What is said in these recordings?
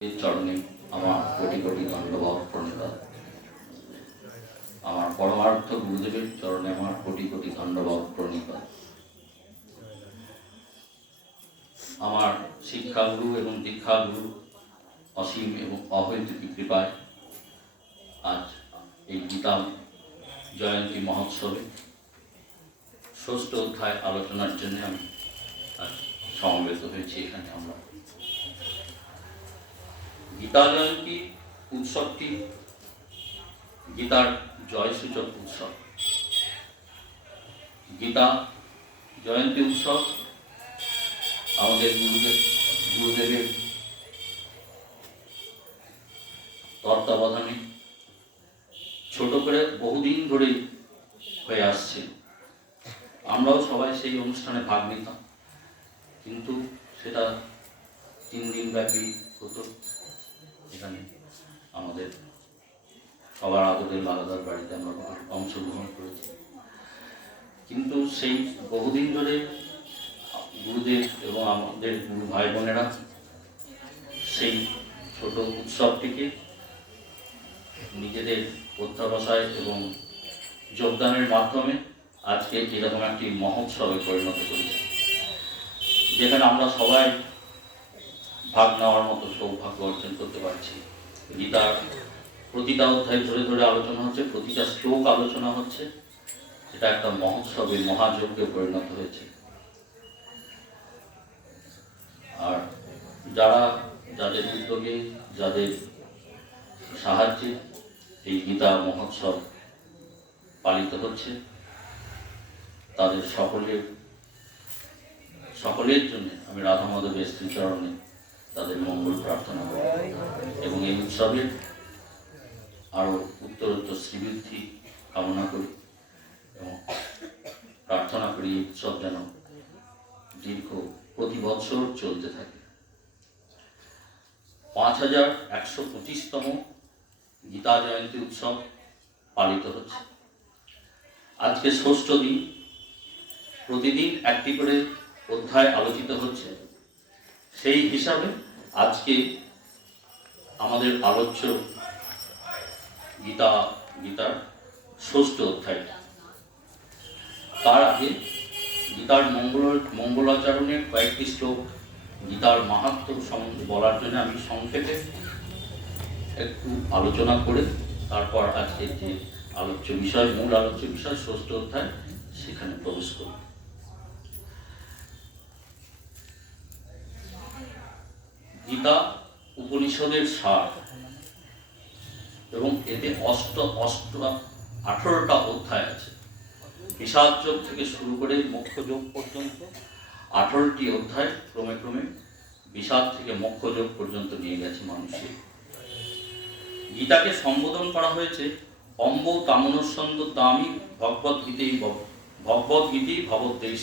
এর চরণে আমার কোটি কোটি দণ্ডবত প্রণিপাত। আমার পরমার্থ গুরুদেবের চরণে আমার কোটি কোটি দণ্ডবত প্রণিপাত। আমার শিক্ষাগুরু এবং দীক্ষাগুরু অসীম এবং অহৈতুকী কৃপায় আজ এই গীতা জয়ন্তী মহোৎসবে ষষ্ঠ অধ্যায় আলোচনার জন্য আমি আজ সমবেত হয়েছি। এখানে আমরা গীতা জয়ন্তী উৎসবটি গীতার জয়সূচক উৎসব। গীতা জয়ন্তী উৎসব আমাদের গুরুদেবের তত্ত্বাবধানে ছোট করে বহুদিন ধরেই হয়ে আসছে। আমরাও সবাই সেই অনুষ্ঠানে ভাগ নিতাম, কিন্তু সেটা 3 দিন ব্যাপী হতো। এখানে আমাদের সবার আদরের লালাদার বাড়িতে আমরা অংশগ্রহণ করেছি, কিন্তু সেই বহুদিন ধরে গুরুদেব এবং আমাদের গুরু ভাই বোনেরা সেই ছোট উৎসবটিকে নিজেদের অধ্যাবসায় এবং যোগদানের মাধ্যমে আজকে এরকম একটি মহোৎসবে পরিণত করেছে, যেখানে আমরা সবাই ভাগ নেওয়ার মতো সৌভাগ্য অর্জন করতে পারছি। গীতার প্রতিটা অধ্যায় ধরে ধরে আলোচনা হচ্ছে, প্রতিটা শ্লোক আলোচনা হচ্ছে। এটা একটা মহোৎসবে মহাযজ্ঞে পরিণত হয়েছে। আর যাদের উদ্যোগে, যাদের সাহায্যে এই গীতা মহোৎসব পালিত হচ্ছে, তাদের সকলের জন্য আমি রাধা মাধবের শ্রীচরণে তাদের মঙ্গল প্রার্থনা করি এবং এই উৎসবের আরো উত্তরোত্তর শ্রীবৃদ্ধি কামনা করি এবং প্রার্থনা করি এই উৎসব যেন দীর্ঘ প্রতি বছর চলতে থাকে। 5125তম গীতা জয়ন্তী উৎসব পালিত হচ্ছে। আজকে ষষ্ঠ দিন, প্রতিদিন একটি করে অধ্যায় আলোচিত হচ্ছে। সেই হিসাবে আজকে আমাদের আলোচ্য গীতার ষষ্ঠ অধ্যায়। তার আগে গীতার মঙ্গলাচরণের কয়েকটি শ্লোক গীতার মাহাত্ম্য সম্বন্ধে বলার জন্য আমি সংক্ষেপে একটু আলোচনা করে তারপর আজকে যে মূল আলোচ্য বিষয় ষষ্ঠ অধ্যায়, সেখানে প্রবেশ করব। গীতা উপনিষদের সার এবং এতে 18টা অধ্যায় আছে। বিষাদ যোগ থেকে শুরু করে মোক্ষ যোগ পর্যন্ত 18টি অধ্যায় ক্রমে ক্রমে বিষাদ থেকে মোক্ষ যোগ পর্যন্ত নিয়ে গেছে মানুষের। গীতাকে সম্বোধন করা হয়েছে অম্ব তামনস্যন্দ দামি ভগবদ্গীতেই ভগবদ্দেশ।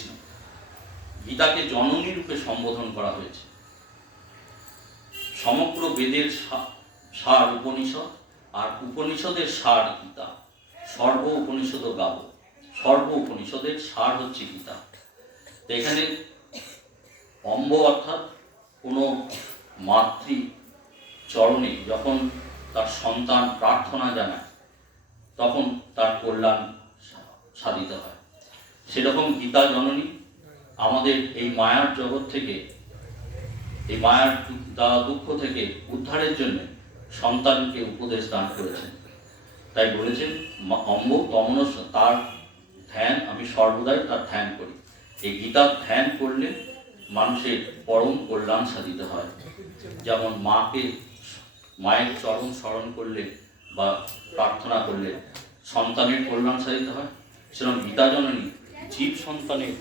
গীতাকে জননী রূপে সম্বোধন করা হয়েছে। সমগ্র বেদের সার উপনিষদ, আর উপনিষদের সার গীতা। সর্ব উপনিষদ গাব, সর্ব উপনিষদের সার হচ্ছে গীতা। এখানে অম্ব অর্থাৎ কোনো মাতৃ চরণে যখন তার সন্তান প্রার্থনা জানায়, তখন তার কল্যাণ সাধিত হয়। সেরকম গীতা জননী আমাদের এই মায়ার জগৎ থেকে, এই মায়ার দুঃখ থেকে উদ্ধারের জন্য সন্তানকে উপদেশ দান করেছেন। তাই বলেছেন অম্ব তমনস্য, তার ধ্যান আমি সর্বদাই তার ধ্যান করি। এই গীতার ধ্যান করলে মানুষের পরম কল্যাণ সাধিত হয়। যেমন মায়ের চরণ স্মরণ করলে বা প্রার্থনা করলে সন্তানের কল্যাণ সাধিত হয়, সেরকম গীতা জননী জীব সন্তানের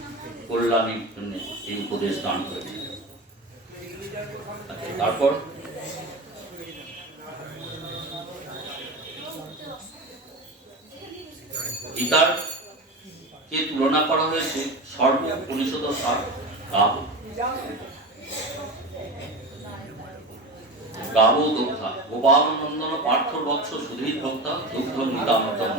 কল্যাণের জন্য এই উপদেশ দান করেছে। তারপর গীতার কে তুলনা করা হয়েছে সর্ব উপনিষদ সার গাব। গাব দগ্ধা গোপাল নন্দন পার্থ বৎস সুধীর ভক্তা দুগ্ধ নিতামৃতম।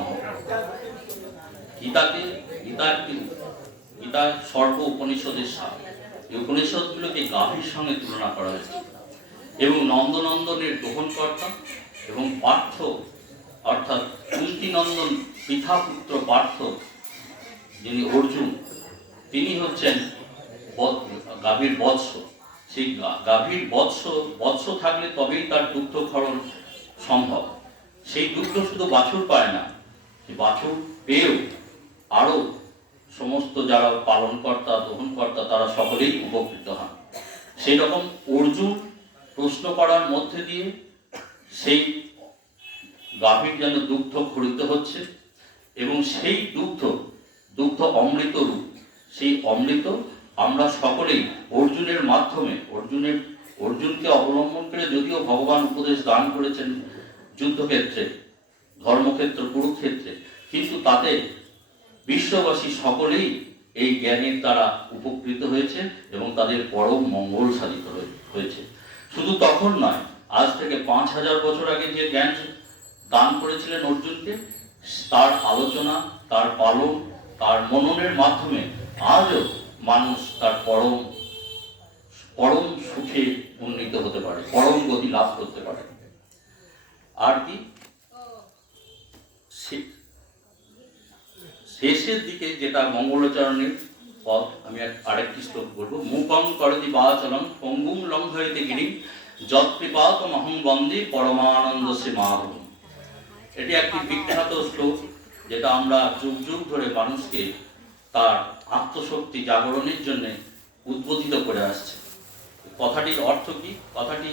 গীতার সর্ব উপনিষদের সার। এই উপনিষদগুলোকে গাভীর সঙ্গে তুলনা করা হয়েছে। এবং নন্দনন্দনের গ্রহণকর্তা এবং পার্থ অর্থাৎ কুন্তিনন্দন পিতাপুত্র পার্থ যিনি অর্জুন, তিনি হচ্ছেন গাভীর বৎস। সেই গাভীর বৎস থাকলে তবেই তার দুগ্ধক্ষরণ সম্ভব। সেই দুগ্ধ শুধু বাছুর পায় না, বাছুর পেয়েও আরও সমস্ত যারা পালনকর্তা দহনকর্তা তারা সকলেই উপকৃত হন। সেই রকম অর্জুন প্রশ্ন করার মধ্যে দিয়ে সেই গাভীর যেন দুগ্ধ খরিত হচ্ছে এবং সেই দুগ্ধ অমৃত রূপ। সেই অমৃত আমরা সকলেই অর্জুনের মাধ্যমে অর্জুনকে অবলম্বন করে যদিও ভগবান উপদেশ দান করেছেন যুদ্ধক্ষেত্রে, ধর্মক্ষেত্র, কুরুক্ষেত্রে, কিন্তু তাতে বিশ্ববাসী সকলেই এই জ্ঞানের দ্বারা উপকৃত হয়েছে এবং তাদের পরম মঙ্গল সাধিত হয়েছে। শুধু তখন নয়, আজ থেকে 5000 বছর আগে যে জ্ঞান দান করেছিলেন অর্জুনকে, তার আলোচনা, তার পালন, তার মননের মাধ্যমে আজও মানুষ তার পরম সুখে উন্নীত হতে পারে, পরম গতি লাভ করতে পারে। আর কি শেষের দিকে যেটা মঙ্গলাচরণের পদ, আমি আরেকটি শ্লোক বলবো। মুকং করতি বাচলং পঙ্গুম লঙ্ঘয়তে গিরিং যৎকৃপাতমহং বন্দে পরমানন্দ শ্রীমাধবম। এটি একটি বিখ্যাত শ্লোক যেটা আমরা যুগ যুগ ধরে মানুষকে তার আত্মশক্তি জাগরণের জন্য উদ্বোধিত করে আসছে। কথাটির অর্থ কি? কথাটি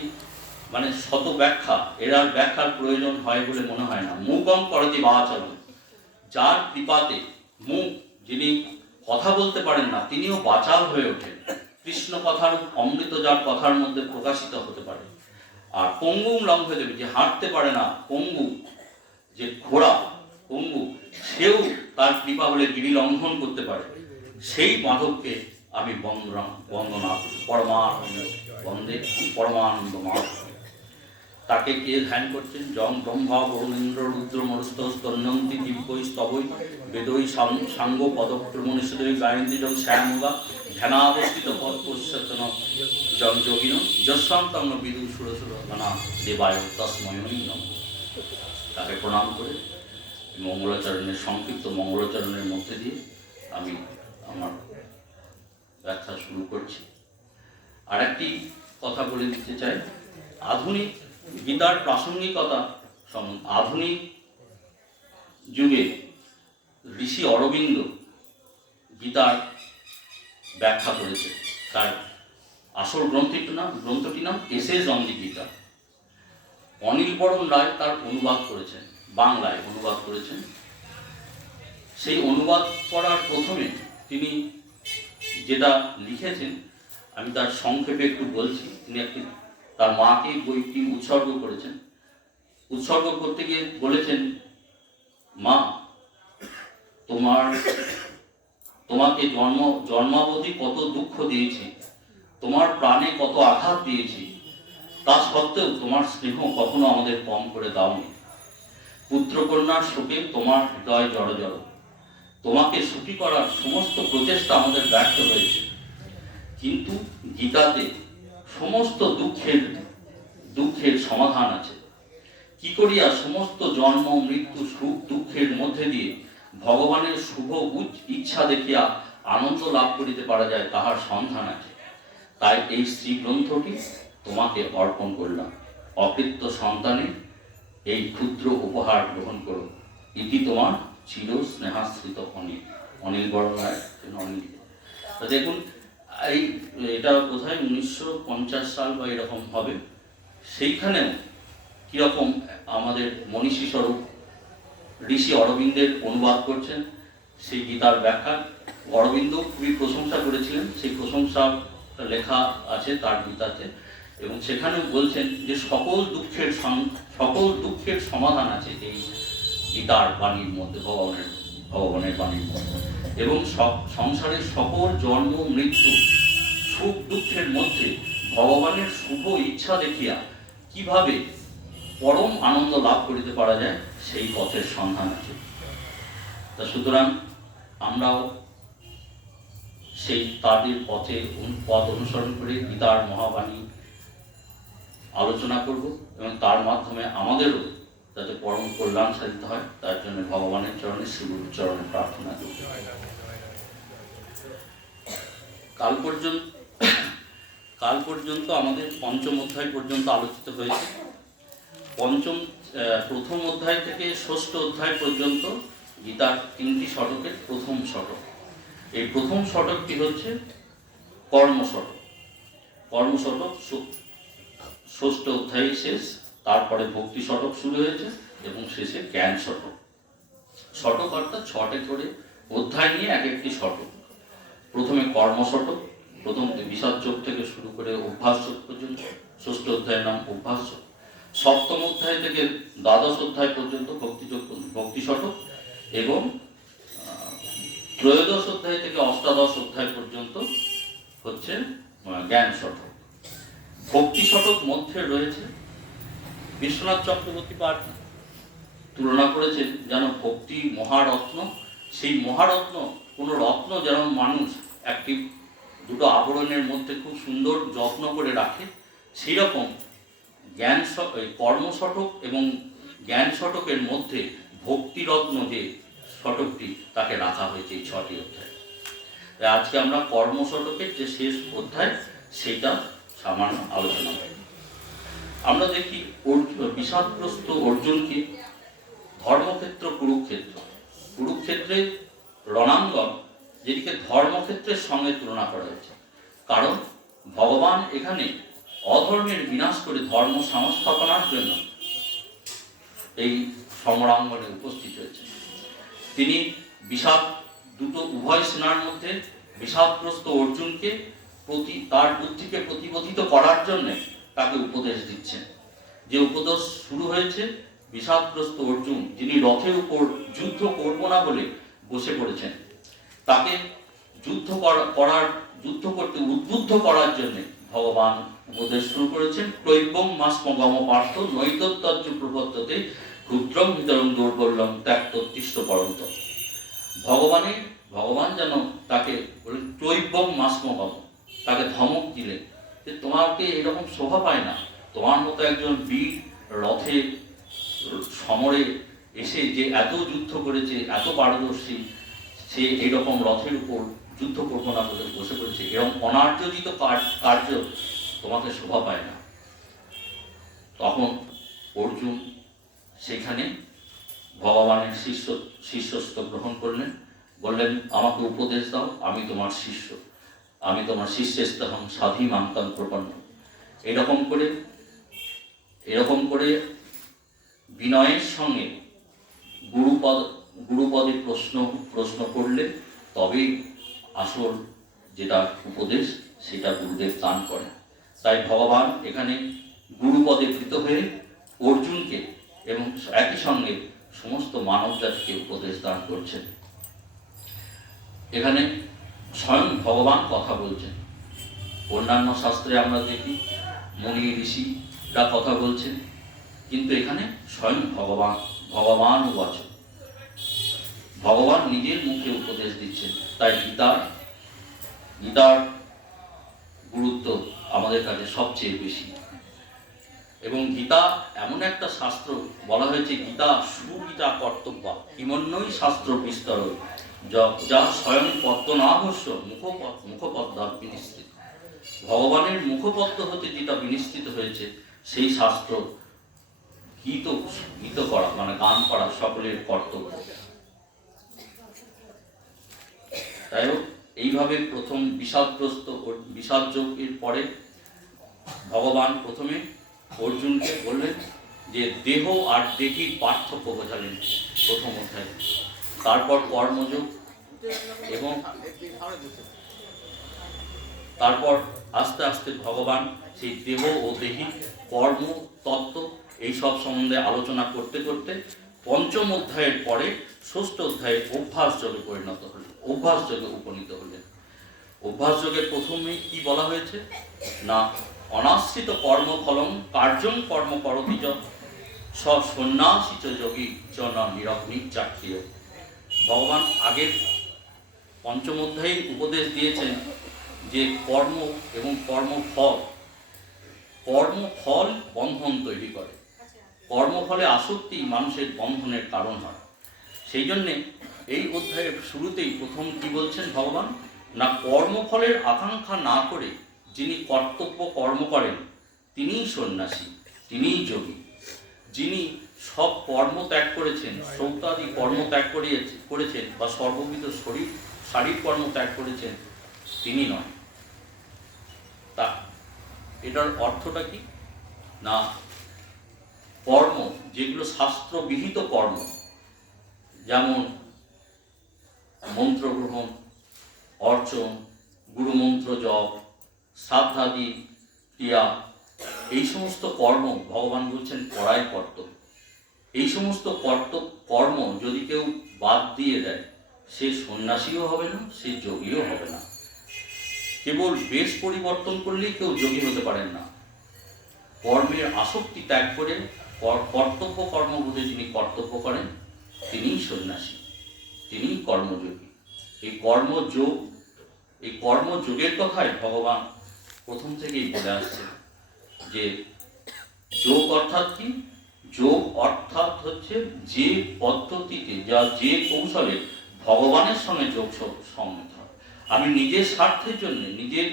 মানে শত ব্যাখ্যা, এর আর ব্যাখ্যার প্রয়োজন হয় বলে মনে হয় না। মুকং করতি বাচলং, যার কৃপাতে মুখ, যিনি কথা বলতে পারেন না তিনিও বাচাল হয়ে ওঠেন। কৃষ্ণ কথার অমৃত যার কথার মধ্যে প্রকাশিত হতে পারে। আর পঙ্গুম লঙ্ঘয়তে, যে হাঁটতে পারে না, পঙ্গু, যে ঘোড়া পঙ্গু, সেও তার কৃপা বলে গিরি লঙ্ঘন করতে পারে। সেই মাধবকে আমি বন্দনা করি, পরমানন্দ মাধব। তাকে কে ধ্যান করছেন? যং ব্রহ্মা বরুণেন্দ্র রুদ্র মরুস্তন্যন্তি দিব্যই স্তবই বেদই সাঙ্গ পদক্রমণিষদই গায়ন্তি যং শ্যামগা ধ্যানাবস্থিত পদপশ্চাতন যং যোগিন যশান্তং বিদু সুরসুরগণা দেবায় তস্ময় নমঃ। তাকে প্রণাম করে মঙ্গলাচরণের সংক্ষিপ্ত মঙ্গলাচরণের মধ্যে দিয়ে আমি আমার ব্যাখ্যা শুরু করছি। আরেকটি কথা বলে দিতে চাই, আধুনিক গীতার প্রাসঙ্গিকতা আধুনিক যুগে ঋষি অরবিন্দ গীতার ব্যাখ্যা করেছে। তার আসল গ্রন্থটির নাম essays on the Gita. Anil বরণ রায় তার অনুবাদ করেছেন, বাংলায় অনুবাদ করেছেন। সেই অনুবাদ করার প্রথমে তিনি যেটা লিখেছেন আমি তার সংক্ষেপে একটু বলছি। তিনি তার মাকে বইটি উৎসর্গ করেছেন। উৎসর্গ করতে গিয়ে বলেছেন, মা, তোমাকে জন্মাবধি কত দুঃখ দিয়েছি, তোমার প্রাণে কত আঘাত দিয়েছি, তা সত্ত্বেও তোমার স্নেহ কখনো আমাদের কম করে দাওনি। পুত্রকন্যার শোকে তোমার হৃদয় জড় জড়। তোমাকে সুখী করার সমস্ত প্রচেষ্টা আমাদের ব্যর্থ হয়েছে, কিন্তু গীতাতে সমস্ত দুঃখের সমাধান আছে। কি করিয়া সমস্ত জন্ম মৃত্যু সুখ দুঃখের মধ্যে দিয়ে ভগবানের শুভ ইচ্ছা দেখিয়া আনন্দ লাভ করিতে পারা যায় তাহার সন্ধান আছে। তাই এই শ্রী গ্রন্থটি তোমাকে অর্পণ করলাম। অকৃত্য সন্তানে এই ক্ষুদ্র উপহার গ্রহণ করো। ইতি তোমার চির স্নেহাশ্রিত অনিল বরণ রায়। অনিল, দেখুন এটা বোধহয় 1950 সাল বা এরকম হবে। সেইখানেও কীরকম আমাদের মনীষী স্বরূপ ঋষি অরবিন্দের অনুবাদ করছেন সেই গীতার ব্যাখ্যা। অরবিন্দ খুবই প্রশংসা করেছিলেন, সেই প্রশংসা লেখা আছে তার গীতাতে। এবং সেখানেও বলছেন যে সকল দুঃখের সমাধান আছে এই গীতার বাণীর মধ্যে, ভগবানের বাণীর মধ্যে। এবং সংসারের সকল জন্ম মৃত্যু সুখ দুঃখের মধ্যে ভগবানের শুভ ইচ্ছা দেখিয়া কিভাবে পরম আনন্দ লাভ করিতে পারা যায় সেই পথের সন্ধান আছে। তা সুতরাং আমরাও সেই তাদের পথ অনুসরণ করে গীতার মহাবাণী আলোচনা করব এবং তার মাধ্যমে আমাদেরও যাতে পরম কল্যাণ সাধিত হয় তার জন্য ভগবানের চরণে শ্রীগুরুর চরণে প্রার্থনা করব। কাল পর্যন্ত আমাদের পঞ্চম অধ্যায় পর্যন্ত আলোচিত হয়েছে। প্রথম অধ্যায় থেকে ষষ্ঠ অধ্যায় পর্যন্ত গীতার 3টি শতকের প্রথম শতক। এই প্রথম শতকটি হচ্ছে কর্মশতক। কর্মশতক ষষ্ঠ অধ্যায় শেষ, তারপরে ভক্তি শতক শুরু হয়েছে এবং শেষে জ্ঞান শতক। শতক অর্থাৎ 6টে করে অধ্যায় নিয়ে এক একটি শতক। প্রথমে কর্মশতক, প্রথম বিষাদ যোগ থেকে শুরু করে অভ্যাস যোগ পর্যন্ত, ষষ্ঠ অধ্যায়ের নাম অভ্যাস যোগ। সপ্তম অধ্যায় থেকে দ্বাদশ অধ্যায় পর্যন্ত ভক্তি শতক এবং ত্রয়োদশ অধ্যায় থেকে অষ্টাদশ অধ্যায় পর্যন্ত হচ্ছে জ্ঞান শতক। ভক্তি শতক মধ্যে রয়েছে বিশ্বনাথ চক্রবর্তী পাঠ তুলনা করেছেন যেন ভক্তি মহারত্ন। সেই মহারত্ন, কোনো রত্ন যেমন মানুষ একটি দুটো আবরণের মধ্যে খুব সুন্দর যত্ন করে রাখে, সেই রকম কর্মশতক এবং জ্ঞান শতকের মধ্যে ভক্তিরত্ন যে শতকটি তাকে রাখা হয়েছে এই 6টি অধ্যায়। আজকে আমরা কর্মশতকের যে শেষ অধ্যায় সেটা সামান্য আলোচনা করি। আমরা দেখি বিষাদগ্রস্ত অর্জুনকে ধর্মক্ষেত্র কুরুক্ষেত্রে রণাঙ্গন, যেটিকে ধর্মক্ষেত্রের সঙ্গে তুলনা করা হয়েছে। কারণ ভগবান এখানে অধর্মের বিনাশ করে ধর্ম সংস্থাপনার জন্য এই সমরাঙ্গনে উপস্থিত হয়েছে। তিনি উভয় সেনার মধ্যে বিষাদগ্রস্ত অর্জুনকে তার বুদ্ধিকে প্রতিবোধিত করার জন্য তাকে উপদেশ দিচ্ছেন। যে উপদেশ শুরু হয়েছে, বিষাদগ্রস্ত অর্জুন যিনি রথের উপর যুদ্ধ করব না বলে বসে পড়েছেন, তাকে যুদ্ধ করতে উদ্বুদ্ধ করার জন্য ভগবান উপদেশ শুরু করেছেন। ক্লৈবং মাসমগম পার্থ নৈতত্য প্রবর্ততে ক্ষুদ্রং ভিতরং দৌর্বল্যং ত্যাক্তোত্তিষ্ঠ পরন্ত। ভগবান যেন তাকে বলেন ক্লৈবং মাসমগম, তাকে ধমক দিলেন যে তোমাকে এরকম শোভা পায় না, তোমার মতো একজন বীর রথে সমরে এসে যে এত যুদ্ধ করেছে, এত পারদর্শী, সে এইরকম রথের উপর যুদ্ধ করবো না বলে বসে পড়েছে, এরকম অনার্জিত কার্য তোমাকে শোভা পায় না। তখন অর্জুন সেখানে ভগবানের শিষ্যত্ব গ্রহণ করলেন, বললেন আমাকে উপদেশ দাও, আমি তোমার শিষ্য, আমি তোমার শিষ্যেস্তহং সাধি মান্তাং প্রপন্ন। এরকম করে বিনয়ের সঙ্গে গুরুপদে প্রশ্ন করলে তবেই আসল যেটা উপদেশ সেটা গুরুদেব দান করেন। তাই ভগবান এখানে গুরুপদে কৃত হয়ে অর্জুনকে এবং একই সঙ্গে সমস্ত মানব জাতিকে উপদেশ দান করছেন। এখানে স্বয়ং ভগবান কথা বলছেন। অন্যান্য শাস্ত্রে আমরা দেখি মুনি ঋষিরা কথা বলছেন, কিন্তু এখানে স্বয়ং ভগবান উবাচ, ভগবান নিজের মুখে উপদেশ দিচ্ছেন। তাই গীতার গুরুত্ব আমাদের কাছে সবচেয়ে বেশি। এবং গীতা এমন একটা শাস্ত্র, বলা হয়েছে গীতা সুগীতা কর্তব্য কিমন্যই শাস্ত্র বিস্তর, যা স্বয়ং পদ্মনাভস্য মুখপদ্মাৎ বিনিশ্চিত। ভগবানের মুখপদ্ম হতে যেটা বিনিশ্চিত হয়েছে সেই শাস্ত্র গীত করা মানে গান করা সকলের কর্তব্য। তাই হোক, এইভাবে প্রথম বিষাদ যোগের পরে ভগবান প্রথমে অর্জুনকে বললেন যে দেহ আর দেহির পার্থক্য বোঝালেন প্রথম অধ্যায়ে। তারপর কর্মযোগ এবং তারপর আস্তে আস্তে ভগবান সেই দেহ ও দেহি কর্ম তত্ত্ব এইসব সম্বন্ধে আলোচনা করতে করতে পঞ্চম অধ্যায়ের পরে ষষ্ঠ অধ্যায়ে অভ্যাস যোগে উপনীত হলেন। অভ্যাস যোগের প্রথমে কি বলা হয়েছে না, অনাশ্রিত কর্মফলং কার্যং কর্ম করতি চ সন্ন্যাসী চ যোগী চ না নিরগ্নিচাক্ষীয়। ভগবান আগের পঞ্চম অধ্যায়ে উপদেশ দিয়েছেন যে কর্ম এবং কর্মফল, কর্মফল বন্ধন তৈরি করে। কর্মফলে আসক্তি মানুষের বন্ধনের কারণ হয়। সেই জন্যে এই অধ্যায়ের শুরুতেই প্রথম কি বলছেন ভগবান, না কর্মফলের আকাঙ্ক্ষা না করে যিনি কর্তব্য কর্ম করেন তিনিই সন্ন্যাসী, তিনিই যোগী। যিনি সব কর্ম ত্যাগ করেছেন, সৌতাদি কর্ম ত্যাগ করেছেন বা সর্ববিধ শারীরিক কর্ম ত্যাগ করেছেন, তিনি নয়। তা এটার অর্থটা কি, না কর্ম যেগুলো শাস্ত্রবিহিত কর্ম, যেমন মন্ত্র গ্রহণ, অর্চন, গুরুমন্ত্র জপ, শ্রাদ্ধাদি ক্রিয়া, এই সমস্ত কর্ম ভগবান বলছেন করাই কর্তব্য। এই সমস্ত কর্ম যদি কেউ বাদ দিয়ে দেয়, সে সন্ন্যাসীও হবে না, সে যোগীও হবে না। কেবল বেশ পরিবর্তন করলেই কেউ যোগী হতে পারেন না। কর্মের আসক্তি ত্যাগ করে কর্তব্য কর্মবোধে যিনি কর্তব্য করেন তিনিই সন্ন্যাসী, তিনিই কর্মযোগী। এই কর্মযোগের কথাই ভগবান প্রথম থেকেই বলে আসছে যে যোগ অর্থাৎ কি, যোগ অর্থাৎ হচ্ছে যে পদ্ধতিতে যে কৌশলে ভগবানের সঙ্গে যোগ সম্মত হয়। আমি নিজের স্বার্থের জন্য, নিজের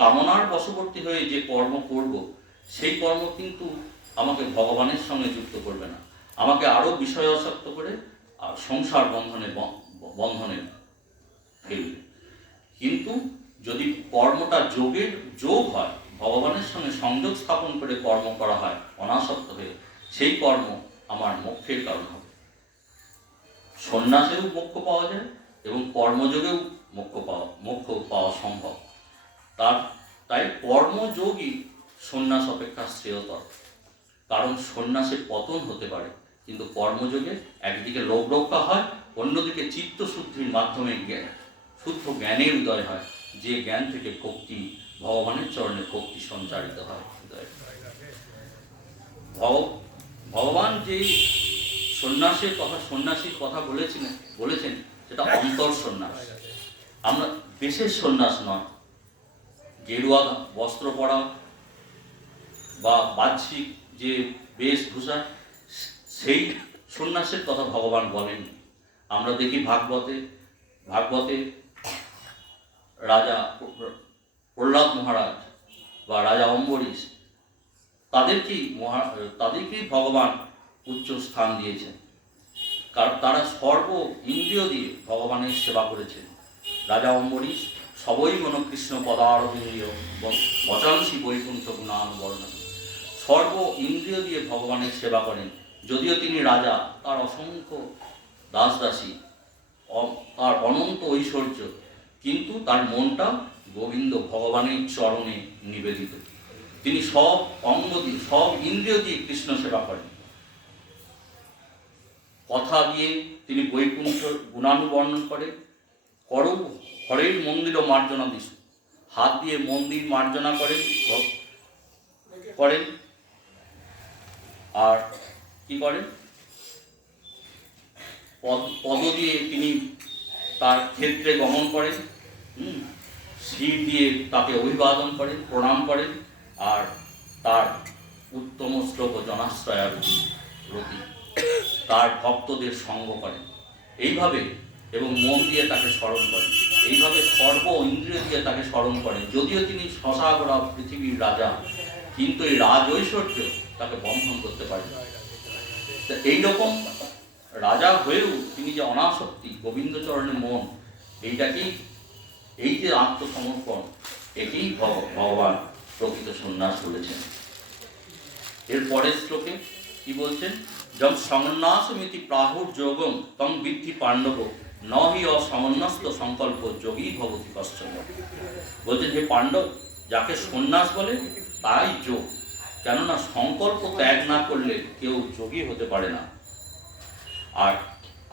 কামনার বশবর্তী হয়ে যে কর্ম করব, সেই কর্ম কিন্তু আমাকে ভগবানের সঙ্গে যুক্ত করবে না, আমাকে আরো বিষয়াসক্ত করে আর সংসার বন্ধনে ফেলবে। কিন্তু যদি কর্মটা যোগ হয়, ভগবানের সঙ্গে সংযোগ স্থাপন করে কর্ম করা হয় অনাসক্ত হয়ে, সেই কর্ম আমার মোক্ষের কারণ হবে। সন্ন্যাসেও মোক্ষ পাওয়া যায় এবং কর্মযোগেও মোক্ষ পাওয়া সম্ভব। তাই কর্মযোগই সন্ন্যাস অপেক্ষা শ্রেয়তর। কারণ সন্ন্যাসে পতন হতে পারে, কিন্তু কর্মযোগে একদিকে লোক রক্ষা হয়, অন্যদিকে চিত্ত শুদ্ধির মাধ্যমে শুদ্ধ জ্ঞানের উদয় হয়, যে জ্ঞান থেকে ভক্তি, ভগবানের চরণে ভক্তি সঞ্চারিত হয়। ভগবান যে সন্ন্যাসীর কথা বলেছেন সেটা অন্তর সন্ন্যাস। আমরা বেশের সন্ন্যাস নয়, গেরুয়া বস্ত্র পরা বা বাহ্যিক যে বেশভূষা, সেই সন্ন্যাসের কথা ভগবান বলেন। আমরা দেখি ভাগবতে রাজা প্রহ্লাদ মহারাজ বা রাজা অম্বরীশ, তাদেরকেই ভগবান উচ্চ স্থান দিয়েছেন, কারণ তারা সর্ব ইন্দ্রিয় দিয়ে ভগবানের সেবা করেছেন। রাজা অম্বরীশ সবই মন কৃষ্ণ পদারবিন্দীয় বচাংসি বৈকুণ্ঠ গুণানুবর্ণ, সর্ব ইন্দ্রিয় দিয়ে ভগবানের সেবা করেন। যদিও তিনি রাজা, তার অসংখ্য দাসদাসী, তার অনন্ত ঐশ্বর্য, কিন্তু তার মনটা গোবিন্দ ভগবানের চরণে নিবেদিত। তিনি সব ইন্দ্রিয় দিয়ে কৃষ্ণ সেবা করেন। কথা দিয়ে তিনি বৈকুণ্ঠ গুণানুবর্ণন করেন। হরের মন্দির ও মার্জনা দিশু, হাত দিয়ে মন্দির মার্জনা করেন। আর কি করেন, পদ দিয়ে তিনি তার ক্ষেত্রে গমন করেন, শির দিয়ে তাকে অভিবাদন করেন, প্রণাম করেন, আর তার উত্তম শ্লোক জনাশ্রয়ার রতি তার ভক্তদের সঙ্গ করেন এইভাবে, এবং মন দিয়ে তাকে স্মরণ করেন এইভাবে, সর্ব ইন্দ্রিয় দিয়ে তাকে স্মরণ করেন। যদিও তিনি শশাগরা পৃথিবীর রাজা, কিন্তু এই রাজ ঐশ্বর্য তাকে বন্ধন করতে পারেন। এইরকম রাজা হয়েও তিনি যে অনাসক্তি, গোবিন্দচরণে মন, এই যে আত্মসমর্পণ, একেই ভগবান প্রকৃত সন্ন্যাস বলেছেন। এর পরের শ্লোকে কি বলছেন, যম সমন্যাসমিতি প্রাহুর যোগম তম বৃদ্ধি পাণ্ডব নহি অসমন্যস্ত সংকল্প যোগী ভবতি কশ্চন। বলছেন, হে পাণ্ডব, যাকে সন্ন্যাস বলে তাই যোগ, কেননা সংকল্প ত্যাগ না করলে কেউ যোগী হতে পারে না। আর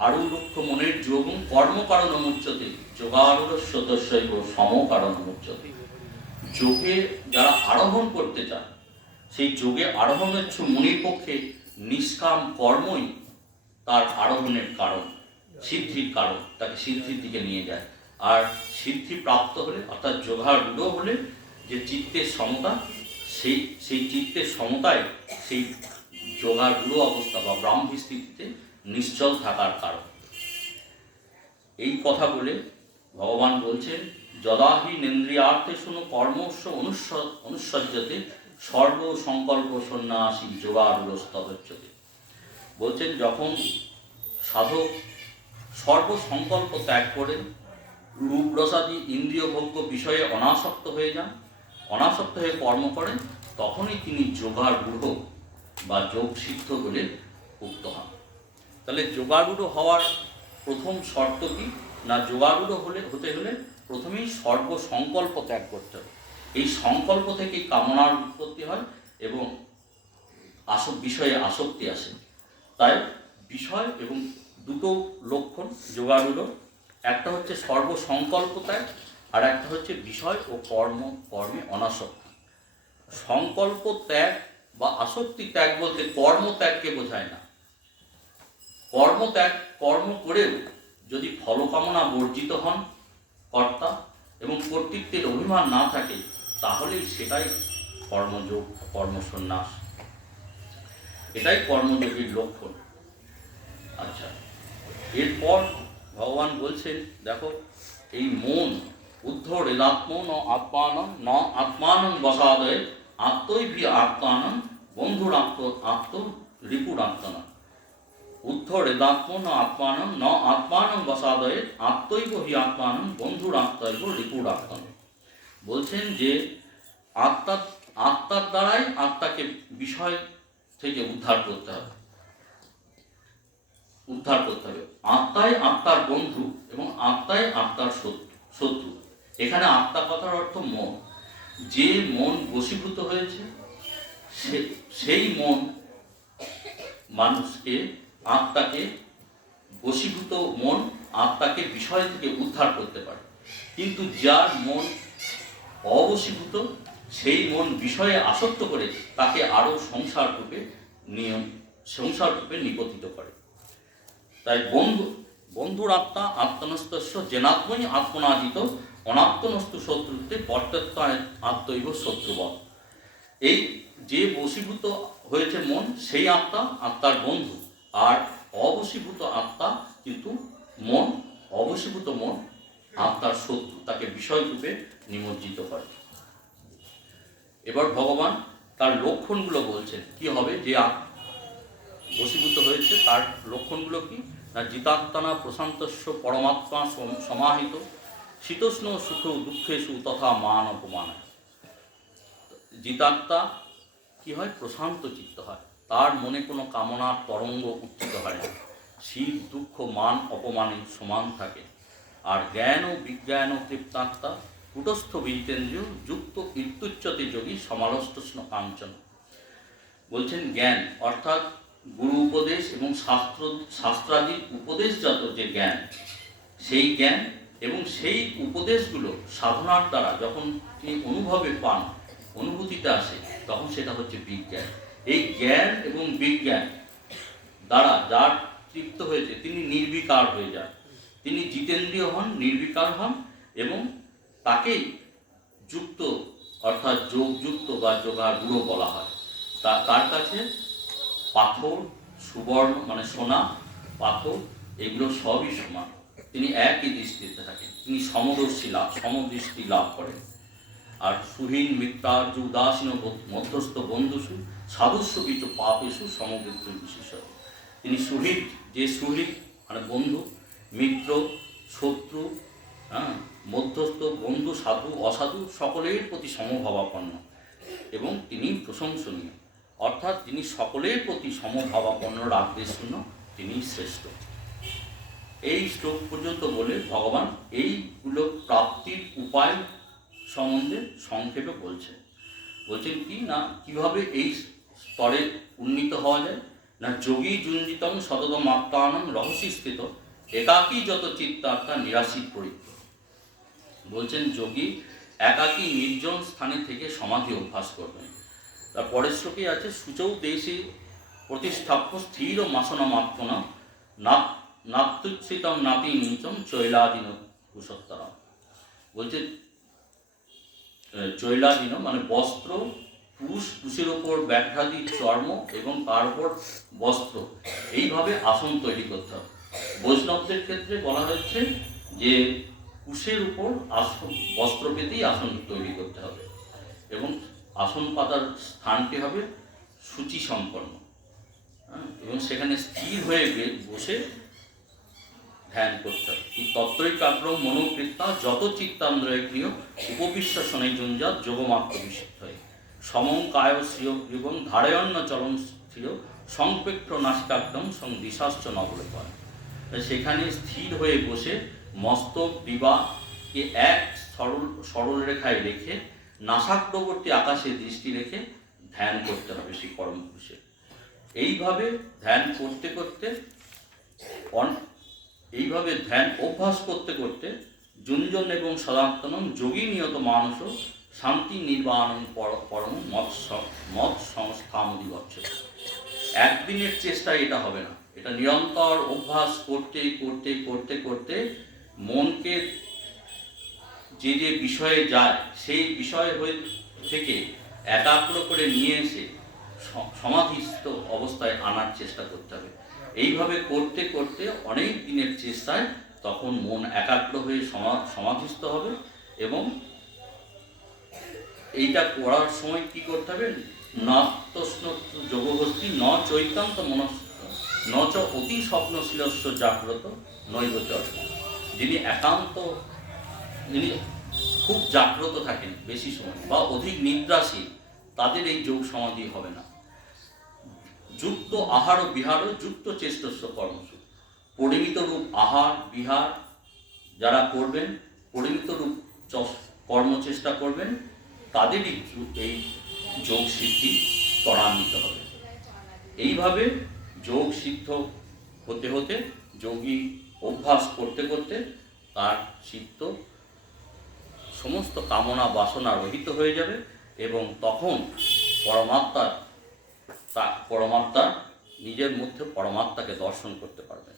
আরো লক্ষ্য মনের যোগম কর্মকারণ মুচ্যতে যোগারুরস্যতস্যৈব সমকারণ মুচ্যতে। যোগে যারা আরোহণ করতে চান, সেই যোগে আরোহণের মুনির পক্ষে নিষ্কাম কর্মই তার আরোহণের কারণ, সিদ্ধির কারণ, তাকে সিদ্ধির দিকে নিয়ে যায়। আর সিদ্ধি প্রাপ্ত হলে, অর্থাৎ যোগারূঢ় হলে যে চিত্তের সমতা, সেই সেই চিত্তের সমতায় সেই যোগার গুরু অবস্থা বা ব্রাহ্মী স্থিতিতে নিশ্চল থাকার কারণ। এই কথা বলে ভগবান বলছেন, যদাহি নেন্দ্রিয়ার্থে শুনো কর্মস্য অনুসজ্জতে সর্ব সংকল্প সন্ন্যাসী যোগারূঢ় স্তবচ্যতে। বলছেন যখন সাধক সর্বসংকল্প ত্যাগ করেন, রূপরসাদি ইন্দ্রিয় ভোগ্য বিষয়ে অনাসক্ত হয়ে যান, অনাসক্ত হয়ে কর্ম করেন, তখনই তিনি যোগারূঢ় বা যোগ সিদ্ধ বলে উক্ত হন। তাহলে যোগারূঢ় হওয়ার প্রথম শর্ত কি না, যোগারূঢ় হতে হলে প্রথমেই সর্বসংকল্প ত্যাগ করতে হবে। এই সংকল্প থেকেই কামনার উৎপত্তি হয় এবং বিষয়ে আসক্তি আসে। তাই বিষয় এবং দুটো লক্ষণ যোগারূঢ়, একটা হচ্ছে সর্বসংকল্প ত্যাগ, আর একটা হচ্ছে বিষয় ও কর্মে অনাসক্তি। সংকল্প ত্যাগ বা আসক্তি ত্যাগ বলতে কর্মত্যাগকে বোঝায় না। কর্মত্যাগ, কর্ম করেও যদি ফলকামনা বর্জিত হন কর্তা এবং কর্তৃত্বের অভিমান না থাকে, তাহলেই সেটাই কর্মযোগ, কর্মসন্ন্যাস, এটাই কর্মযোগীর লক্ষণ। আচ্ছা, এরপর ভগবান বলছেন, দেখো এই মন উদ্ধরেদাত্ম ন আত্মানং ন আত্মানং বসাদয়ে আত্মৈভি আত্মানং বন্ধুরাত্ম রিপুরাত্মনা। উদ্ধরেদাত্ম ন আত্মানং ন আত্মানং বসাদয়ে আত্মৈব হি আত্মানং বন্ধুরাত্মৈব রিপুরাত্মনা। বলছেন যে আত্মার দ্বারাই আত্মাকে বিষয় থেকে উদ্ধার করতে হবে। আত্মাই আত্মার বন্ধু এবং আত্মাই আত্মার শত্রু। এখানে আত্মা কথার অর্থ মন। যে মন বশীভূত হয়েছে সেই মন মানুষকে, আত্মাকে, বশীভূত মন আত্মাকে বিষয় থেকে উদ্ধার করতে পারে। কিন্তু যার মন অবশীভূত, সেই মন বিষয়ে আসক্ত করে তাকে আরও সংসার রূপে নিপতিত করে। তাই বন্ধুর আত্মা আত্মনস্তস্য জেনাত্মই আত্মনাজিত অনাত্মনস্তু শত্রুত্বে বর্তত্বায় আত্মৈব শত্রুবৎ। এই যে বশীভূত হয়েছে মন, সেই আত্মা আত্মার বন্ধু, আর অবশীভূত আত্মা কিন্তু অবশীভূত মন আত্মার শত্রু, তাকে বিষয়রূপে নিমজ্জিত করে। এবার ভগবান তার লক্ষণগুলো বলছেন কি হবে, যে বশীভূত হয়েছে তার লক্ষণগুলো কি না, জিতাত্মনা প্রশান্তস্য পরমাত্মা সমাহিত শীতোষ্ণ সুখ দুঃখেষু তথা মান অপমান। জিতাত্মা কি হয়, প্রশান্ত চিত্ত হয়, তার মনে কোনো কামনার তরঙ্গ উত্থিত হয় না, শীত দুঃখ মান অপমানে সমান থাকে। আর জ্ঞান ও বিজ্ঞান ও তৃপ্তাত্মা কুটস্থ বিজিতেন্দ্রিয় যুক্ত ইত্যুচ্চতে যোগী সমালষ্টস্ন কাঞ্চন। বলছেন জ্ঞান অর্থাৎ গুরু উপদেশ এবং শাস্ত্রাদির উপদেশজাত যে জ্ঞান, সেই জ্ঞান এবং সেই উপদেশগুলো সাধনার দ্বারা যখন তিনি অনুভবে পান, অনুভূতিতে আসে, তখন সেটা হচ্ছে বিজ্ঞান। এই জ্ঞান এবং বিজ্ঞান দ্বারা যার তৃপ্ত হয়েছে তিনি নির্বিকার হয়ে যান, তিনি জিতেন্দ্রীয় হন, নির্বিকার হন, এবং তাকেই যুক্ত অর্থাৎ যোগযুক্ত বা যোগারূঢ় বলা হয়। তার কাছে পাথর, সুবর্ণ মানে সোনা, পাথর এগুলো সবই সমান, তিনি একই দৃষ্টিতে থাকেন, তিনি সমদৃষ্টি লাভ করেন। আর সুহীন মিত্রার্য উদাসীন মধ্যস্থ বন্ধুসু সাধুস্য বিচ পাপেশু সমবৃত্ত বিশেষ। তিনি সুহৃদ, যে সুহৃদ মানে বন্ধু, মিত্র, শত্রু, মধ্যস্থ, বন্ধু, সাধু, অসাধু সকলের প্রতি সমভাবাপন্ন, এবং তিনি প্রশংসনীয়, অর্থাৎ যিনি সকলের প্রতি সমভাবাপন্ন, রাগদ্বেষশূন্য, তিনি শ্রেষ্ঠ। এই শ্লোক পর্যন্ত বলে ভগবান এইগুলো প্রাপ্তির উপায় সম্বন্ধে সংক্ষেপে বলছেন কি না, কিভাবে এই স্তরে উন্নীত হওয়া যায় না, যোগী যুঞ্জিতম সততম আত্মানম রহস্যি স্থিত একাকী যত চিত্তাত্মা নিরাশিত পরিত্য। বলছেন যোগী একাকী নির্জন স্থানে থেকে সমাধি অভ্যাস করবেন। তার পরের শ্লোকে আছে সূচৌ দেশে প্রতিষ্ঠাপ্য স্থির মাসনম আত্মনা নাত্যুচ্ছিতম নাতি নীচম চৈলাদীন কুশোত্তরম। বলছে চৈলাদীন মানে বস্ত্র কুশের ওপর ব্যাঘ্রাদি চর্ম এবং তার উপর বস্ত্র, এইভাবে আসন তৈরি করতে হবে। বৈষ্ণবদের ক্ষেত্রে বলা হয়েছে যে কুশের উপর আসন বস্ত্র পেতেই আসন তৈরি করতে হবে এবং আসন পাতার স্থানটি হবে সূচি সম্পন্ন, এবং সেখানে স্থির হয়ে বসে ধ্যান করতে হবে। এই তত্ত্বৈকাগ্রম মনোকৃত্যা যত চিত্তান্দ্রয় গৃহ উপবিশ্বাসনে যুঞ্জাত যোগমাত্র বিশুদ্ধ হয় সমং কায় শ্রিয় এবং ধারয়ন্ন চলন স্থির সংপেক্ষ নাসিকাগ্রম সংদিশাশ্চ নবলে পায়। সেখানে স্থির হয়ে বসে মস্তক ডিবাকে এক সরল রেখায় রেখে নাসাগ্রবর্তী আকাশে দৃষ্টি রেখে ধ্যান করতে হবে সেই পরম পুরুষের। এইভাবে ধ্যান করতে করতে ধ্যান অভ্যাস করতে করতে যুঞ্জন এবং সদাত্তনম যোগী নিয়ত মানস শান্তি নির্বাণম পরম মত সংস্থামদিবচ্ছ। একদিনের চেষ্টায় এটা হবে না, এটা নিরন্তর অভ্যাস করতে করতে করতে করতে মনকে যে যে বিষয়ে যায় সেই বিষয় থেকে একাগ্র করে নিয়ে এসে সমাধিস্থ অবস্থায় আনার চেষ্টা করতে হবে। এইভাবে করতে করতে অনেক দিনের চেষ্টায় তখন মন একাগ্র হয়ে সমাধিস্থ হবে। এবং এইটা করার সময় কি করতে হবে, নাত্যস্ন যোগহস্তি ন চৈতান্ত মনস্ক ন চ অতি স্বপ্নশীলস্য জাগ্রত নৈবচ। যিনি খুব জাগ্রত থাকেন বেশি সময় বা অধিক নিদ্রাশীল, তাদের এই যোগ সমাধি হবে না। যুক্ত আহার ও বিহার ও যুক্ত চেষ্টস্য কর্মসু। পরিমিত রূপ আহার বিহার যারা করবেন, পরিমিত রূপ কর্মচেষ্টা করবেন, তাদেরই এই যোগ সিদ্ধি ত্বরান্বিত হবে। এইভাবে যোগ সিদ্ধ হতে হতে যোগী অভ্যাস করতে করতে তার চিত্ত সমস্ত কামনা বাসনা রহিত হয়ে যাবে এবং তখন পরমাত্মা নিজের মধ্যে পরমাত্মাকে দর্শন করতে পারবে।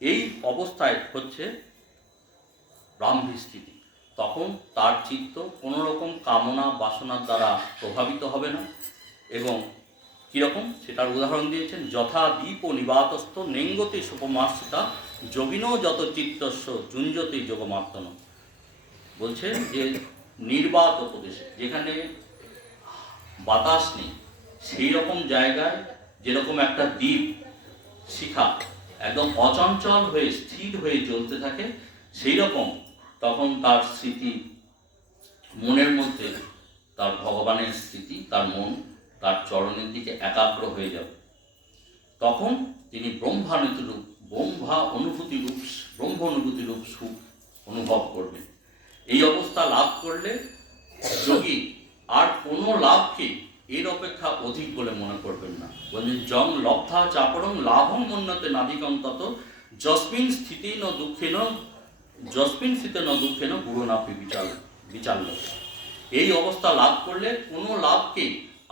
এই অবস্থায় হচ্ছে ব্রাহ্মী স্থিতি। তখন তার চিত্ত কোনো রকম কামনা বাসনার দ্বারা প্রভাবিত হবে না। এবং কীরকম সেটার উদাহরণ দিয়েছেন, যথা দীপ ও নিবাতস্থ নেঙ্গতে সুপমাশ্রিতা যোগিনও যত চিত্তস্য যুঞ্জতে যোগমাত্মন। বলছেন যে নির্বাত প্রদেশে, যেখানে বাতাস নেই, সেই রকম জায়গায় যেরকম একটা দ্বীপ শিখা একদম অচঞ্চল হয়ে স্থির হয়ে জ্বলতে থাকে, সেই রকম তখন তার স্মৃতি মনের মধ্যে, তার ভগবানের স্মৃতি, তার মন তার চরণের দিকে একাগ্র হয়ে যাবে। তখন তিনি ব্রহ্ম অনুভূতি রূপ সুখ অনুভব করবেন। এই অবস্থা লাভ করলে যোগী আর কোনো লাভকে এর অপেক্ষা অধিক বলে মনে করবেন না। বলছেন জং লব্ধা চাপরং লাভং মন্যতে নাধিকং তত যস্মিন স্থিতি ন দুঃখেন গুরু নাপি বিচাল্য। এই অবস্থা লাভ করলে কোনো লাভকে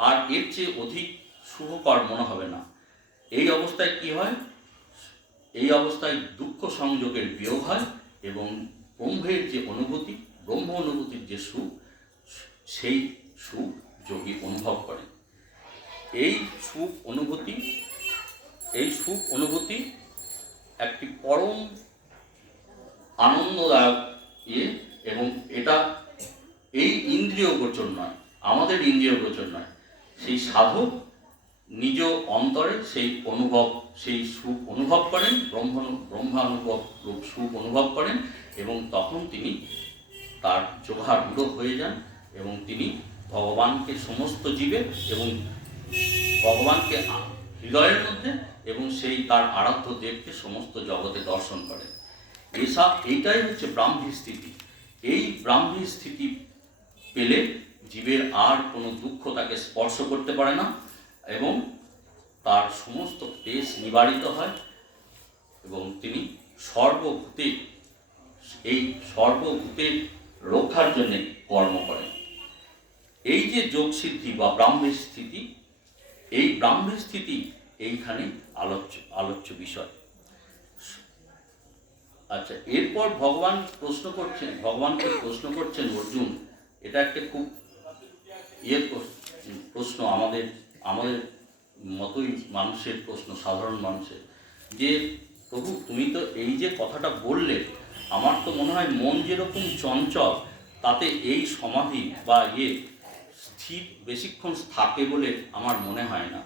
আর এর চেয়ে অধিক শুভকর মনে হবে না। এই অবস্থায় কি হয়, এই অবস্থায় দুঃখ সংযোগের বিয়োগ হয় এবং ব্রহ্মের যে অনুভূতি, ব্রহ্ম অনুভূতির যে সুখ, সেই সুখ যোগী অনুভব করে। এই সুখ অনুভূতি একটি পরম আনন্দদায়ক এবং এটা এই ইন্দ্রিয় গোচর নয়, আমাদের ইন্দ্রিয় গোচর নয়। সেই সাধক নিজ অন্তরে সেই সুখ অনুভব করেন, ব্রহ্মানুভব রূপ সুখ অনুভব করেন এবং তখন তিনি তার যোগারূঢ় হয়ে যান এবং তিনি ভগবানকে সমস্ত জীবে এবং ভগবানকে হৃদয়ের মধ্যে এবং সেই তার আরাধ্য দেবকে সমস্ত জগতে দর্শন করেন। এইটাই হচ্ছে ব্রাহ্মী স্থিতি। এই ব্রাহ্মী স্থিতি পেলে জীবের আর কোনো দুঃখ তাকে স্পর্শ করতে পারে না এবং তার সমস্ত ক্লেশ নিবারিত হয় এবং তিনি সর্বভূতের রক্ষার জন্য কর্ম করেন। এই যে যোগ সিদ্ধি বা ব্রাহ্মী স্থিতি, এই ব্রাহ্মী স্থিতি এইখানে আলোচ্য বিষয়। আচ্ছা, এরপর ভগবানকে প্রশ্ন করছেন অর্জুন। এটা একটা খুব প্রশ্ন, আমাদের আমাদের মতোই মানুষের প্রশ্ন, সাধারণ মানুষের, যে প্রভু তুমি তো এই যে কথাটা বললে, আমার তো মনে হয় মন যেরকম চঞ্চল, তাতে এই সমাধি বা স্থির বেশিক্ষণ থাকে বলে আমার মনে হয় না।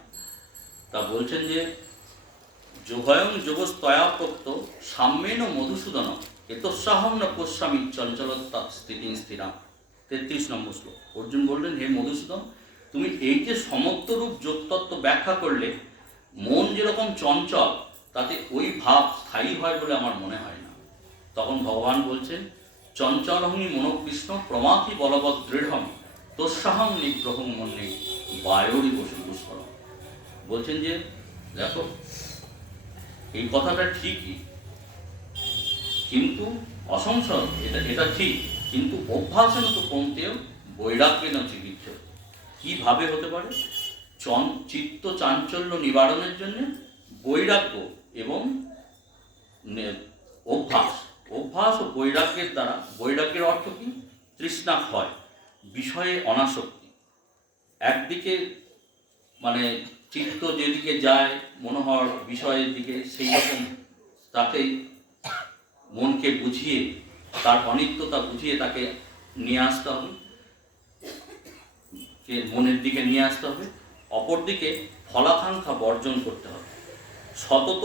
তা বলছেন যে যোগয়ং যোগস্তয়া প্রক্ত সাম্যেন মধুসূদন এতৎসাহং ন পশ্যামি চঞ্চলতা স্থিতি স্থিরা। 33 নম্বর শ্লোক। অর্জুন বললেন, হে মধুসূদন, তুমি এই যে সমত্বরূপ যোগতত্ত্ব ব্যাখ্যা করলে, মন যেরকম চঞ্চল, তাতে ওই ভাব স্থায়ী হয় বলে আমার মনে হয় না। তখন ভগবান বলছেন, চঞ্চলহমি মনোকৃষ্ণ প্রমাথি বলবৎ দৃঢ়ম তোৎসাহং নিগ্রহং মনে বায়ুরি বসু দুষ্করম। বলছেন যে দেখো, এই কথাটা ঠিকই, কিন্তু অসংশয় এটা ঠিক, কিন্তু অভ্যাসেন তো কমতেও বৈরাগ্যেন চিকিৎসা। কীভাবে হতে পারে? চিত্ত চাঞ্চল্য নিবারণের জন্য বৈরাগ্য এবং অভ্যাস অভ্যাস ও বৈরাগ্যের দ্বারা, বৈরাগ্যের অর্থ কি? তৃষ্ণা ক্ষয়, বিষয়ে অনাসক্তি। একদিকে মানে চিত্ত যেদিকে যায় মনোহর বিষয়ের দিকে, সেই রকম তাকে মনকে বুঝিয়ে, তার অনিত্যতা বুঝিয়ে তাকে নিয়ে আসতে হবে, মনের দিকে নিয়ে আসতে হবে। অপরদিকে ফলাকাঙ্ক্ষা বর্জন করতে হবে। সতত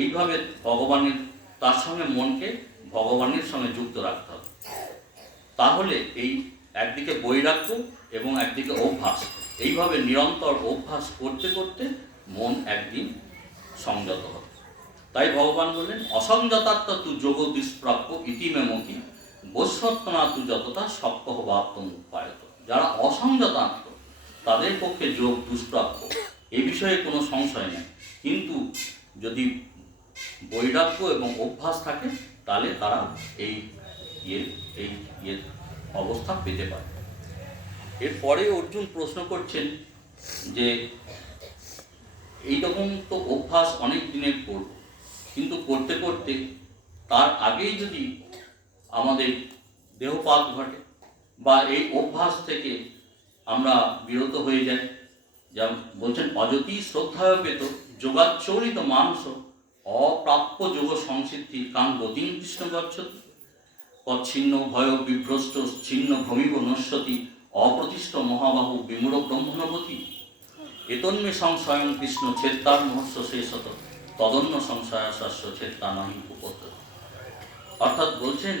এইভাবে ভগবানের, তার সঙ্গে মনকে ভগবানের সঙ্গে যুক্ত রাখতে হবে। তাহলে এই একদিকে বৈরাগ্য এবং একদিকে অভ্যাস, এইভাবে নিরন্তর অভ্যাস করতে করতে মন একদিন সংযত হবে। তাই ভগবান বললেন, অসংযতাত্ম তু যোগ দুষ্প্রাপ্য ইতিমেমকি বৈশ্বত্তনা তু যতটা সক্য হবাত্ম উপায়ত। যারা অসংযতাত্ম, তাদের পক্ষে যোগ দুষ্প্রাপ্য, এ বিষয়ে কোনো সংশয় নেই। কিন্তু যদি বৈরাগ্য এবং অভ্যাস থাকে, তাহলে তারা এই অবস্থা পেতে পারে। এরপরে অর্জুন প্রশ্ন করছেন যে এইরকম তো অভ্যাস অনেক দিনের করব, কিন্তু করতে করতে তার আগেই যদি আমাদের দেহপাত ঘটে বা এই অভ্যাস থেকে আমরা বিরত হয়ে যাই, যা বলছেন অযতি শ্রদ্ধায় পেত যোগাচরিত মাংস অপ্রাপ্য যোগ সংসিদ্ধি কাং গতিং কৃষ্ণ গচ্ছতি তচ্ছিন্ন ভয় বিভ্রষ্ট ছিন্ন ভূমিব নশ্যতি অপ্রতিষ্ঠ মহাবাহু বিমূঢ় ব্রহ্মণবতী এতন্মে সংশয়ং কৃষ্ণ ছেত্তার মহস্য শেষত তদন্য সংশয় শাস্য ছেত্তা নহি উপপদ্যতি। অর্থাৎ বলছেন,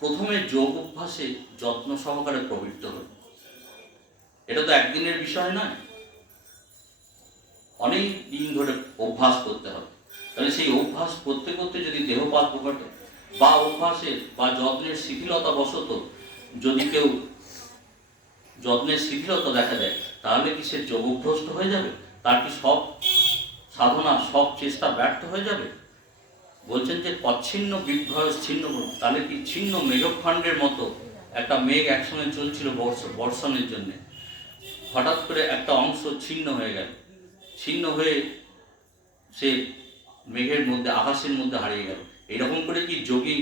প্রথমে যোগ অভ্যাসে যত্ন সহকারে প্রবৃত্ত হল। এটা তো একদিনের বিষয় নয়, অনেক দিন ধরে অভ্যাস করতে হবে। তাহলে সেই অভ্যাস করতে করতে যদি দেহপাত ঘটে বা অভ্যাসের বা যত্নের শিথিলতা বশত যদি কেউ যত্নের শিথিলতা দেখা দেয়, তাহলে কি সে যোগভ্রষ্ট হয়ে যাবে? তার কি সব সাধনা, সব চেষ্টা ব্যর্থ হয়ে যাবে? বলছেন যে কচ্ছিন্ন বিভ্রয় ছিন্ন, তাহলে কি ছিন্ন মেঘখণ্ডের মতো একটা মেঘ একসঙ্গে চলছিল বর্ষণের জন্য, হঠাৎ করে একটা অংশ ছিন্ন হয়ে গেল, ছিন্ন হয়ে সে মেঘের মধ্যে, আকাশের মধ্যে হারিয়ে গেল। এইরকম করে কি যোগী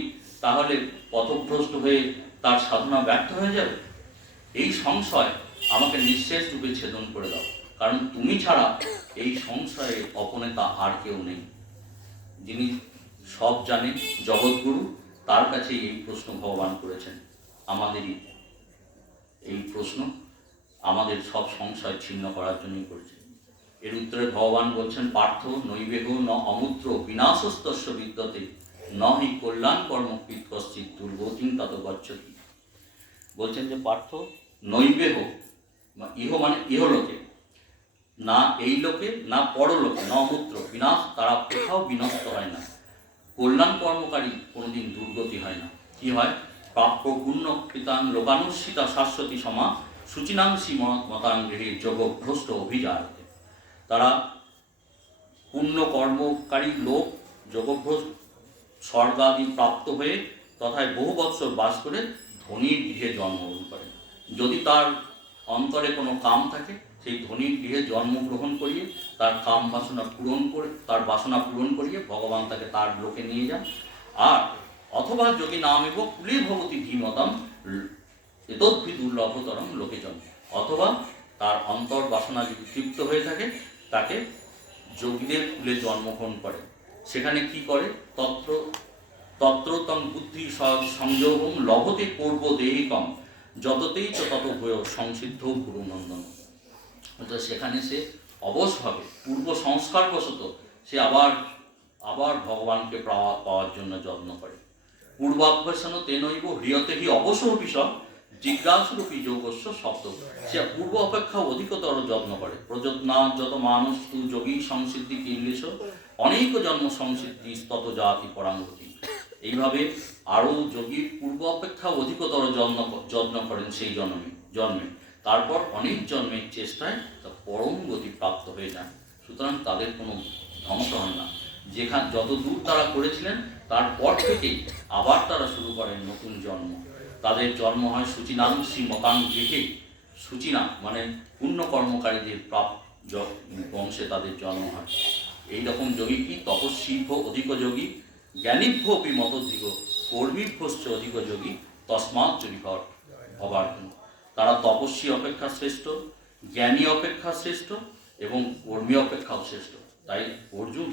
তাহলে পথভ্রষ্ট হয়ে তার সাধনা ব্যর্থ হয়ে যাবে? এই সংশয় আমাকে নিঃশেষ রূপে ছেদন করে দাও, কারণ তুমি ছাড়া এই সংশয়ে অপনেতা আর কেউ নেই। যিনি সব জানেন, জগৎগুরু, তার কাছে এই প্রশ্ন ভগবান করেছেন। আমাদেরই এই প্রশ্ন আমাদের সব সংশয় ছিন্ন করার জন্যই করেছেন। এর উত্তরে ভগবান বলছেন, পার্থ নৈবেহ ন অমূত্র বিনাশস্তস্য বিদ্যতে ন হি কল্যাণ কর্মকৃত কশ্চিৎ দুর্গতিং তত গচ্ছতি। বলছেন যে পার্থ, নৈবেহ ইহ মানে ইহলোকে, না এই লোকে না পরলোকে, ন অমূত্র বিনাশ, তারা কোথাও বিনষ্ট হয় না। কল্যাণ কর্মকারী কোনোদিন দুর্গতি হয় না। কি হয়? প্রাপ্য পুণ্য কৃতাং লোকানুষ্ঠিতা শাশ্বতী সমা শুচিনাংশী মতাঙ্গৃহে যোগভ্রষ্ট অভিযায়। তারা পুণ্য কর্মকারী লোক যোগভ্রষ্ট স্বর্গাদি প্রাপ্ত হয়ে তথায় বহু বৎসর বাস করে ধনীর গৃহে জন্মগ্রহণ করে। যদি তার অন্তরে কোনো কাম থাকে, সেই ধনীর গৃহে জন্মগ্রহণ করিয়ে তার কাম বাসনা পূরণ করে, তার বাসনা পূরণ করিয়ে ভগবান তাকে তার লোকে নিয়ে যান। আর অথবা যদি নামেব কুলে ভবতী ধীমতাম এতদ্ভি দুর্লভতরম লোকে জন্ম, অথবা তার অন্তর বাসনা যদি তৃপ্ত হয়ে থাকে তাকে যোগীদের কুলে জন্মগ্রহণ করে। সেখানে কি করে? তত্রতং বুদ্ধি সংযোগম লভতে পূর্ব দেহিকম যততেই চ তত ভয় সংসিদ্ধ গুরুনন্দন। অর্থাৎ সেখানে সে অবশভাবে পূর্ব সংস্কারবশত সে আবার ভগবানকে পাওয়ার জন্য যত্ন করে। পূর্বাভ্যাসন তেনৈব হৃয়তে হি অবশ্য বিষয় জিজ্ঞাসুরূপী যোগস্য শব্দ। সে পূর্ব অপেক্ষা অধিকতর যত্ন করে। প্রযত্না যত মানুষ তু যোগী সংসিদ্ধি কিল্লেশ অনেক জন্ম সংসিদ্ধি তত জাতি পরাঙ্গতি। এইভাবে আরও যোগী পূর্ব অপেক্ষা অধিকতর যত্ন করেন সেই জন্মে তারপর অনেক জন্মের চেষ্টায় তা পরম গতি প্রাপ্ত হয়ে যায়। সুতরাং তাদের কোনো ধ্বংস হয় না। যত দূর তারা করেছিলেন তারপর থেকেই আবার তারা শুরু করেন নতুন জন্ম। তাদের জন্ম হয় সূচিনাম শ্রীমতাং গৃহে। সূচিনা মানে পুণ্য কর্মকারীদের বংশে তাদের জন্ম হয়। এইরকম যোগী কি তপস্বীভ্য অধিক যোগী জ্ঞানীভ্য অপি মতোধিক কর্মীভ্যশ্চ অধিক যোগী তস্মাৎ যোগী ভবার্থন। তারা তপস্বী অপেক্ষা শ্রেষ্ঠ, জ্ঞানী অপেক্ষা শ্রেষ্ঠ এবং কর্মী অপেক্ষাও শ্রেষ্ঠ। তাই অর্জুন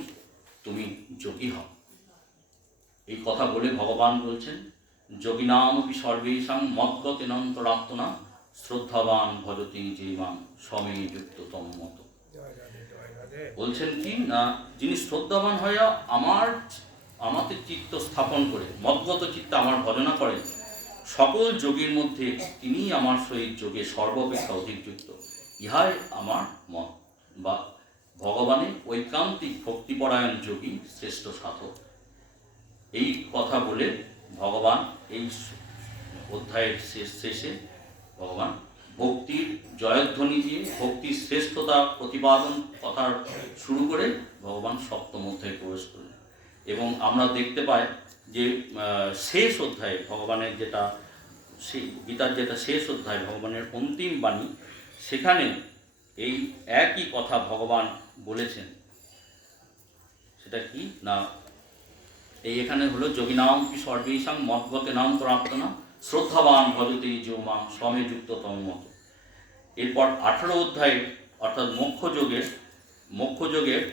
তুমি যোগী হও। এই কথা বলে ভগবান বলছেন যোগিনামপি সর্বেষাং মদ্গতেনন্তরাত্মনা শ্রদ্ধাবান ভজতি জীবাং সমে যুক্ত তম মত। বলছেন কি না, যিনি শ্রদ্ধাবান হইয়া আমাদের চিত্ত স্থাপন করে মদ্গত চিত্তে আমার ভজনা করেন, সকল যোগীর মধ্যে তিনি আমার সহিত যোগে সর্বাপেক্ষা অধিক যুক্ত। ইহাই আমার মত বা ভগবানের ঐকান্তিক ভক্তিপরায়ণ যোগী শ্রেষ্ঠ সাধক। এই কথা বলে ভগবান এই অধ্যায়ের শেষে ভগবান ভক্তির জয়ধ্বনি দিয়ে ভক্তির শ্রেষ্ঠতা প্রতিপাদন কথা শুরু করে ভগবান সপ্তম অধ্যায়ে প্রবেশ করলেন। এবং আমরা দেখতে পাই যে শেষ অধ্যায়ে ভগবানের যেটা গীতার যেটা শেষ অধ্যায় ভগবানের অন্তিম বাণী, সেখানে এই একই কথা ভগবান বলেছেন। সেটা কি না, এখানে হলো যোগিনাম কি সর্বেষাং মদ্গতেনাম প্রাপ্তনা শ্রদ্ধাবান ভজতে যোমাং সমে যুক্ত তম মত। এরপর 18 অধ্যায়ে অর্থাৎ মোক্ষযোগের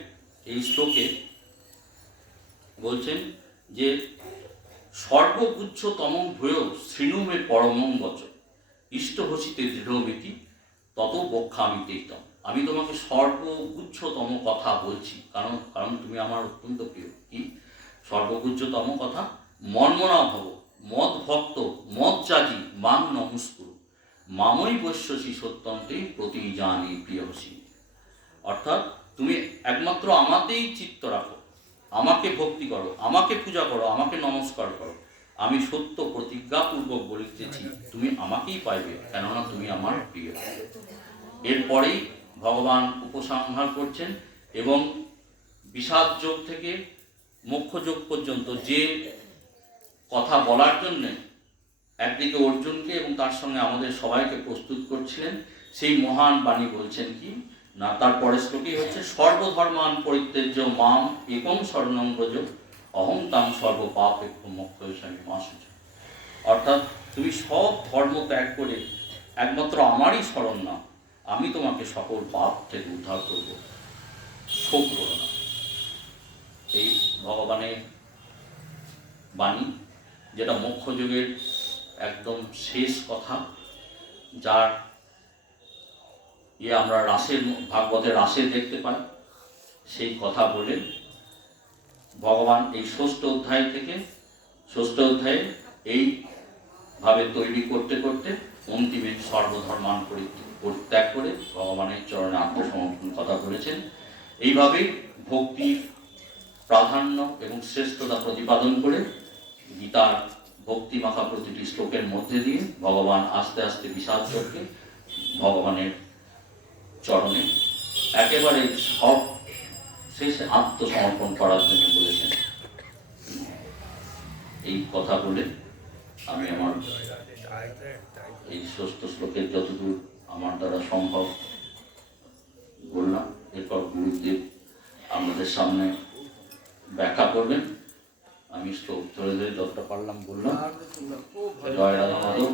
এই শ্লোকে বলছেন যে সর্বগুচ্ছতম ভূয় শৃণুমে পরমং বচ ইষ্টহসিতে দৃঢ়মিতি তত বক্ষামি তেইতম। আমি তোমাকে সর্বগুচ্ছতম কথা বলছি, কারণ তুমি আমার অত্যন্ত প্রিয়। কি সর্বগুচ্ছতম কথা? মন্মনা ভব মদ ভক্ত মদ চাজি মাং নমস্কুরু মামই বৈশ্যসী সত্যন্তে প্রতি জানি প্রিয়সী। অর্থাৎ তুমি একমাত্র আমাতেই চিত্ত রাখো, আমাকে ভক্তি করো, আমাকে পূজা করো, আমাকে নমস্কার করো। আমি সত্য প্রতিজ্ঞাপূর্বক বলিতেছি তুমি আমাকেই পাইবে, কেননা তুমি আমার প্রিয়। এরপরেই ভগবান উপসংহার করছেন এবং বিষাদ যোগ থেকে মোক্ষ যোগ পর্যন্ত যে কথা বলার জন্য একদিকে অর্জুনকে এবং তার সঙ্গে আমাদের সবাইকে প্রস্তুত করছিলেন, সেই মহান বাণী বলছেন কি না, তার পরের শ্লোকই হচ্ছে সর্বধর্মান পরিত্যাজ্য মাম একং শরণং ব্রজ অহং তাং সর্বপাপেভ্য মোক্ষয়িষ্যামি মা শুচি। অর্থাৎ তুমি সব ধর্ম ত্যাগ করে একমাত্র আমারই শরণ নাও, আমি তোমাকে সকল পাপ থেকে উদ্ধার করব, শোক করো না। এই ভগবানের বাণী, যেটা মোক্ষযোগের একদম শেষ কথা, যার আমরা ভাগবতের রাসে দেখতে পাই। সেই কথা বলে ভগবান এই ষষ্ঠ অধ্যায়ে এইভাবে তৈরি করতে করতে অন্তিমে সর্বধর্মান পরিত্যাগ করে ভগবানের চরণে আত্মসমর্পণ কথা বলেছেন। এইভাবেই ভক্তির প্রাধান্য এবং শ্রেষ্ঠতা প্রতিপাদন করে গীতার ভক্তি মাখা প্রতিটি শ্লোকের মধ্যে দিয়ে ভগবান আস্তে আস্তে বিষাদ চোখকে ভগবানের চরণে একেবারে সব শেষে আত্মসমর্পণ করার জন্য বলেছেন। এই কথা বলে আমি আমার এই ষষ্ঠ শ্লোকের যতদূর আমার দ্বারা সম্ভব বললাম। এরপর গুরুদেব আমাদের সামনে ব্যাখ্যা করবেন। আমি শ্লোক ধরে ধরে যতটা পারলাম বললাম। জয় রাধা মাধব।